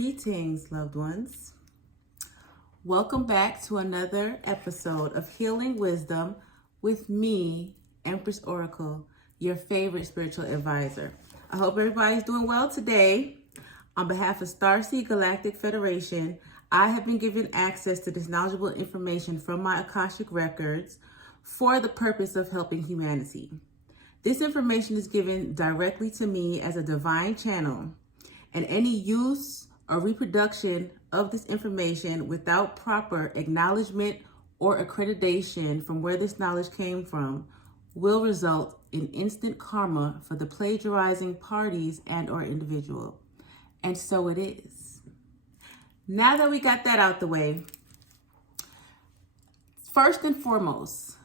Greetings, loved ones. Welcome back to another episode of Healing Wisdom with me, Empress Oracle, your favorite spiritual advisor. I hope everybody's doing well today. On behalf of Starseed Galactic Federation, I have been given access to this knowledgeable information from my Akashic records for the purpose of helping humanity. This information is given directly to me as a divine channel, and any use or reproduction of this information without proper acknowledgement or accreditation from where this knowledge came from will result in instant karma for the plagiarizing parties and or individual. And so it is. Now that we got that out the way, first and foremost,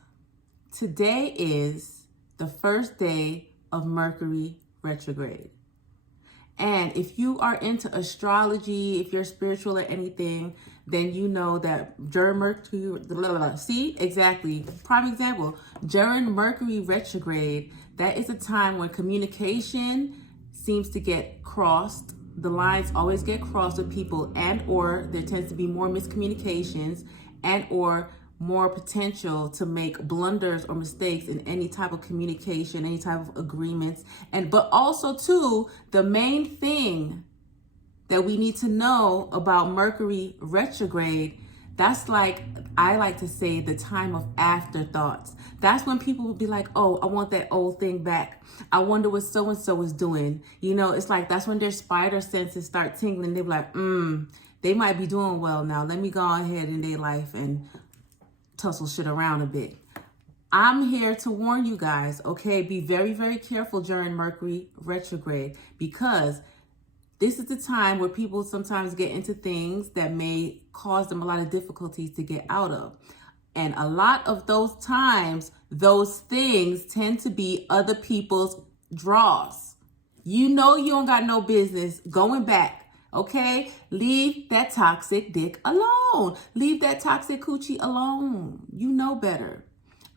today is the first day of Mercury Retrograde. And if you are into astrology, if you're spiritual or anything, then you know that during Mercury, see, exactly, prime example, during Mercury retrograde, that is a time when communication seems to get crossed. The lines always get crossed with people, and or there tends to be more miscommunications and or more potential to make blunders or mistakes in any type of communication, any type of agreements. But also too, the main thing that we need to know about Mercury retrograde, that's like, I like to say, the time of afterthoughts. That's when people will be like, oh, I want that old thing back. I wonder what so-and-so is doing. You know, it's like, that's when their spider senses start tingling. They're like, they might be doing well now. Let me go ahead in their life and tussle shit around a bit. I'm here to warn you guys, okay? Be very, very careful during Mercury retrograde, because this is the time where people sometimes get into things that may cause them a lot of difficulties to get out of. And a lot of those times, those things tend to be other people's draws. You know you don't got no business going back. Okay, leave that toxic dick alone. Leave that toxic coochie alone. You know better.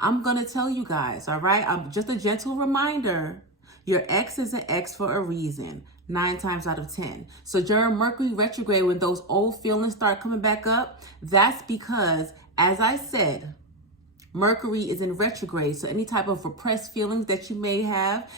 I'm going to tell you guys, all right? I'm just a gentle reminder. Your ex is an ex for a reason, 9 times out of 10. So during Mercury retrograde, when those old feelings start coming back up, that's because, as I said, Mercury is in retrograde. So any type of repressed feelings that you may have,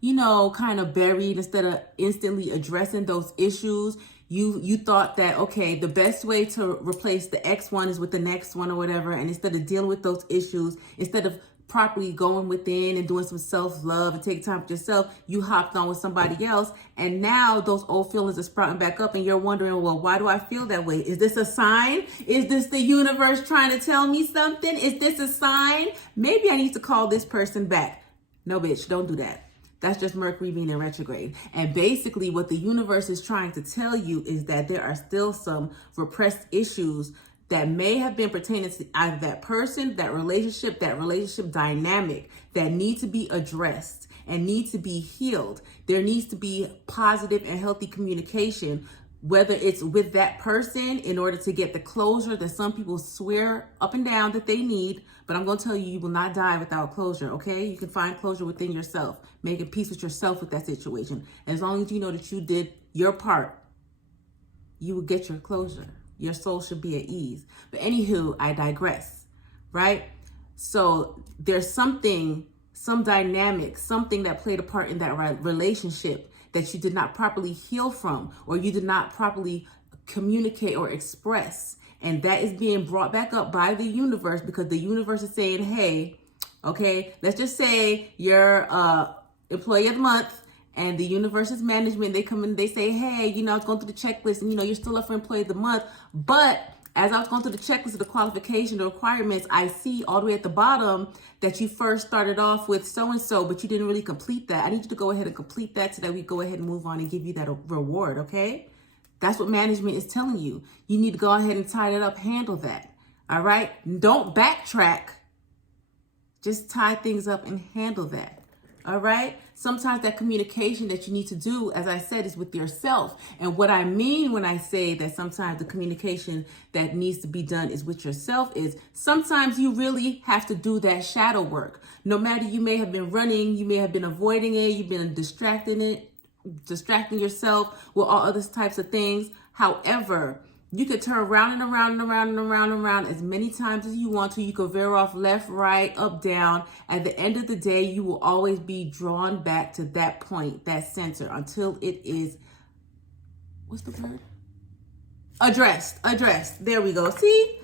you know, kind of buried, instead of instantly addressing those issues, you thought that, okay, the best way to replace the X one is with the next one or whatever. And instead of dealing with those issues, instead of properly going within and doing some self-love and taking time for yourself, you hopped on with somebody else. And now those old feelings are sprouting back up and you're wondering, well, why do I feel that way? Is this a sign? Is this the universe trying to tell me something? Is this a sign? Maybe I need to call this person back. No, bitch, don't do that. That's just Mercury being in retrograde. And basically what the universe is trying to tell you is that there are still some repressed issues that may have been pertaining to either that person, that relationship dynamic that need to be addressed and need to be healed. There needs to be positive and healthy communication, whether it's with that person in order to get the closure that some people swear up and down that they need. But I'm going to tell you, you will not die without closure, okay? You can find closure within yourself, making peace with yourself with that situation. As long as you know that you did your part, you will get your closure. Your soul should be at ease. But anywho, I digress, right? So there's some dynamic, something that played a part in that relationship that you did not properly heal from, or you did not properly communicate or express. And that is being brought back up by the universe, because the universe is saying, hey, okay, let's just say you're employee of the month, and the universe's management, they come in, they say, hey, you know, I was going through the checklist and, you know, you're still up for employee of the month. But as I was going through the checklist of the qualification, the requirements, I see all the way at the bottom that you first started off with so-and-so, but you didn't really complete that. I need you to go ahead and complete that so that we go ahead and move on and give you that reward, okay? That's what management is telling you. You need to go ahead and tie that up, handle that, all right? Don't backtrack. Just tie things up and handle that. All right. Sometimes that communication that you need to do, as I said, is with yourself. And what I mean when I say that sometimes the communication that needs to be done is with yourself is sometimes you really have to do that shadow work. No matter, you may have been running, you may have been avoiding it, you've been distracting it, distracting yourself with all other types of things. However, you could turn around and around and around and around and around as many times as you want to. You could veer off left, right, up, down. At the end of the day, you will always be drawn back to that point, that center, until it is, what's the word? Addressed. There we go. See?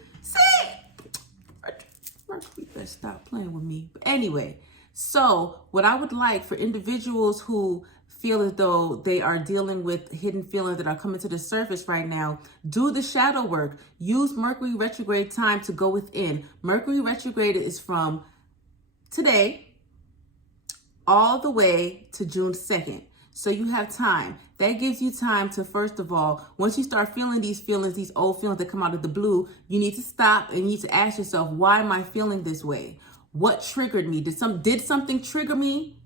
Mercury, better stop playing with me. But anyway, so what I would like for individuals who feel as though they are dealing with hidden feelings that are coming to the surface right now, do the shadow work. Use Mercury retrograde time to go within. Mercury retrograde is from today all the way to June 2nd. So you have time. That gives you time to, first of all, once you start feeling these feelings, these old feelings that come out of the blue, you need to stop and you need to ask yourself, why am I feeling this way? What triggered me? Did something trigger me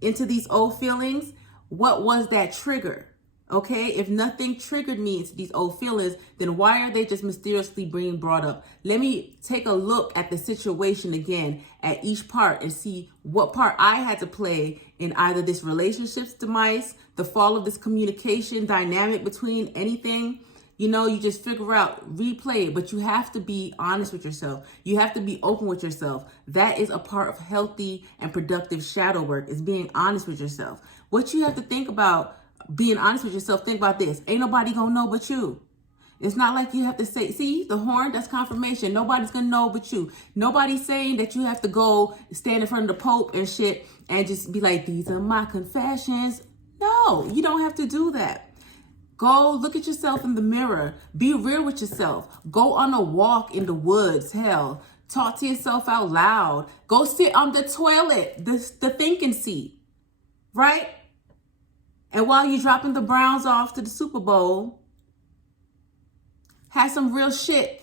into these old feelings? What was that trigger? Okay, if nothing triggered me into these old feelings, then why are they just mysteriously being brought up? Let me take a look at the situation again, at each part, and see what part I had to play in either this relationship's demise, the fall of this communication dynamic between anything. You know, you just figure out, replay it, but you have to be honest with yourself. You have to be open with yourself. That is a part of healthy and productive shadow work, is being honest with yourself. What you have to think about being honest with yourself, think about this. Ain't nobody gonna know but you. It's not like you have to say, see, the horn, that's confirmation. Nobody's gonna know but you. Nobody's saying that you have to go stand in front of the Pope and shit and just be like, these are my confessions. No, you don't have to do that. Go look at yourself in the mirror. Be real with yourself. Go on a walk in the woods. Hell, talk to yourself out loud. Go sit on the toilet, the thinking seat, right? And while you're dropping the Browns off to the Super Bowl, have some real shit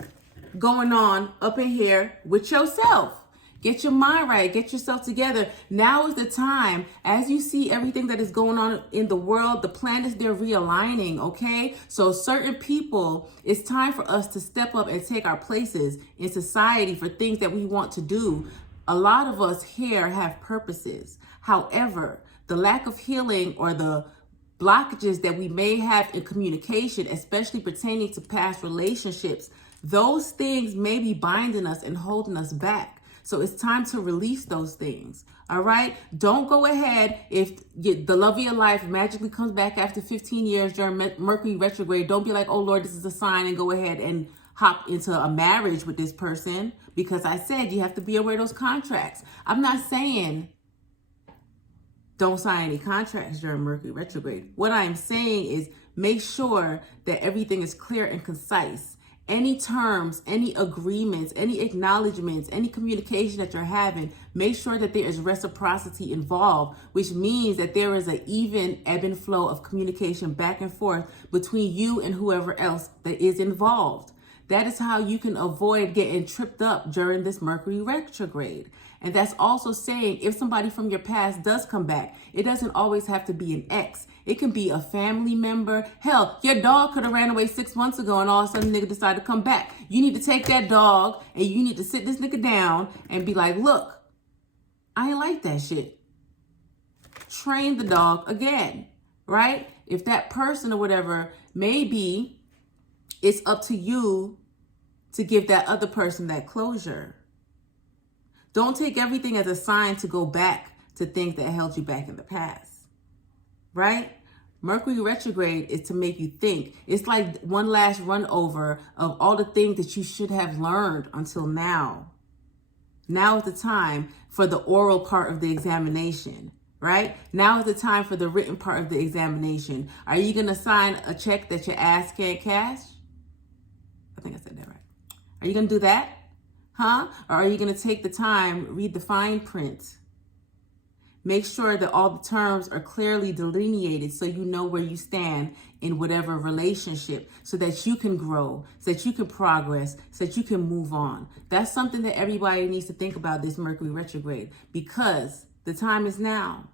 going on up in here with yourself. Get your mind right. Get yourself together. Now is the time. As you see everything that is going on in the world, the planets, they're realigning, okay? So certain people, it's time for us to step up and take our places in society for things that we want to do. A lot of us here have purposes. However, the lack of healing or the blockages that we may have in communication, especially pertaining to past relationships, those things may be binding us and holding us back. So it's time to release those things. All right. Don't go ahead if the love of your life magically comes back after 15 years during Mercury retrograde. Don't be like, oh Lord, this is a sign, and go ahead and hop into a marriage with this person, because I said you have to be aware of those contracts. I'm not saying don't sign any contracts during Mercury retrograde. What I'm saying is make sure that everything is clear and concise. Any terms, any agreements, any acknowledgements, any communication that you're having, make sure that there is reciprocity involved, which means that there is an even ebb and flow of communication back and forth between you and whoever else that is involved. That is how you can avoid getting tripped up during this Mercury retrograde. And that's also saying if somebody from your past does come back, it doesn't always have to be an ex. It can be a family member. Hell, your dog could have ran away 6 months ago and all of a sudden nigga decided to come back. You need to take that dog and you need to sit this nigga down and be like, look, I ain't like that shit. Train the dog again, right? If that person or whatever, maybe it's up to you to give that other person that closure. Don't take everything as a sign to go back to things that held you back in the past, right? Mercury retrograde is to make you think. It's like one last run over of all the things that you should have learned until now. Now is the time for the oral part of the examination, right? Now is the time for the written part of the examination. Are you going to sign a check that your ass can't cash? I think I said that right. Are you going to do that? Huh? Or are you going to take the time, read the fine print? Make sure that all the terms are clearly delineated so you know where you stand in whatever relationship, so that you can grow, so that you can progress, so that you can move on. That's something that everybody needs to think about this Mercury retrograde, because the time is now.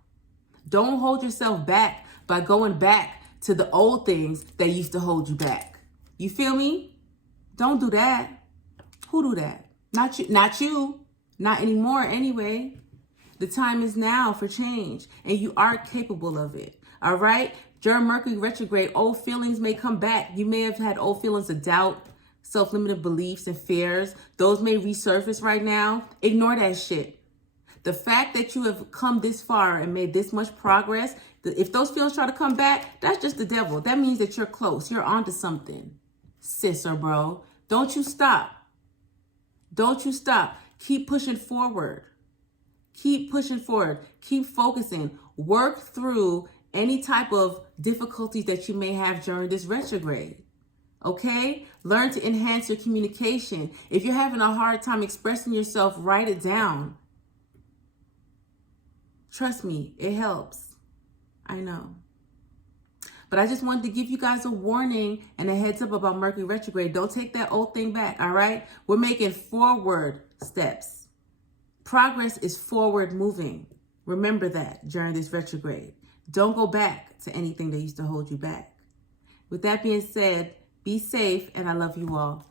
Don't hold yourself back by going back to the old things that used to hold you back. You feel me? Don't do that. Who do that? Not you. Not you. Not anymore anyway. The time is now for change, and you are capable of it. All right? During Mercury retrograde, old feelings may come back. You may have had old feelings of doubt, self-limited beliefs, and fears. Those may resurface right now. Ignore that shit. The fact that you have come this far and made this much progress, if those feelings try to come back, that's just the devil. That means that you're close. You're onto something, sis or bro. Don't you stop. Don't you stop. Keep pushing forward. Keep pushing forward. Keep focusing. Work through any type of difficulties that you may have during this retrograde. Okay? Learn to enhance your communication. If you're having a hard time expressing yourself, write it down. Trust me, it helps. I know. But I just wanted to give you guys a warning and a heads up about Mercury retrograde. Don't take that old thing back, all right? We're making forward steps. Progress is forward moving. Remember that during this retrograde. Don't go back to anything that used to hold you back. With that being said, be safe, and I love you all.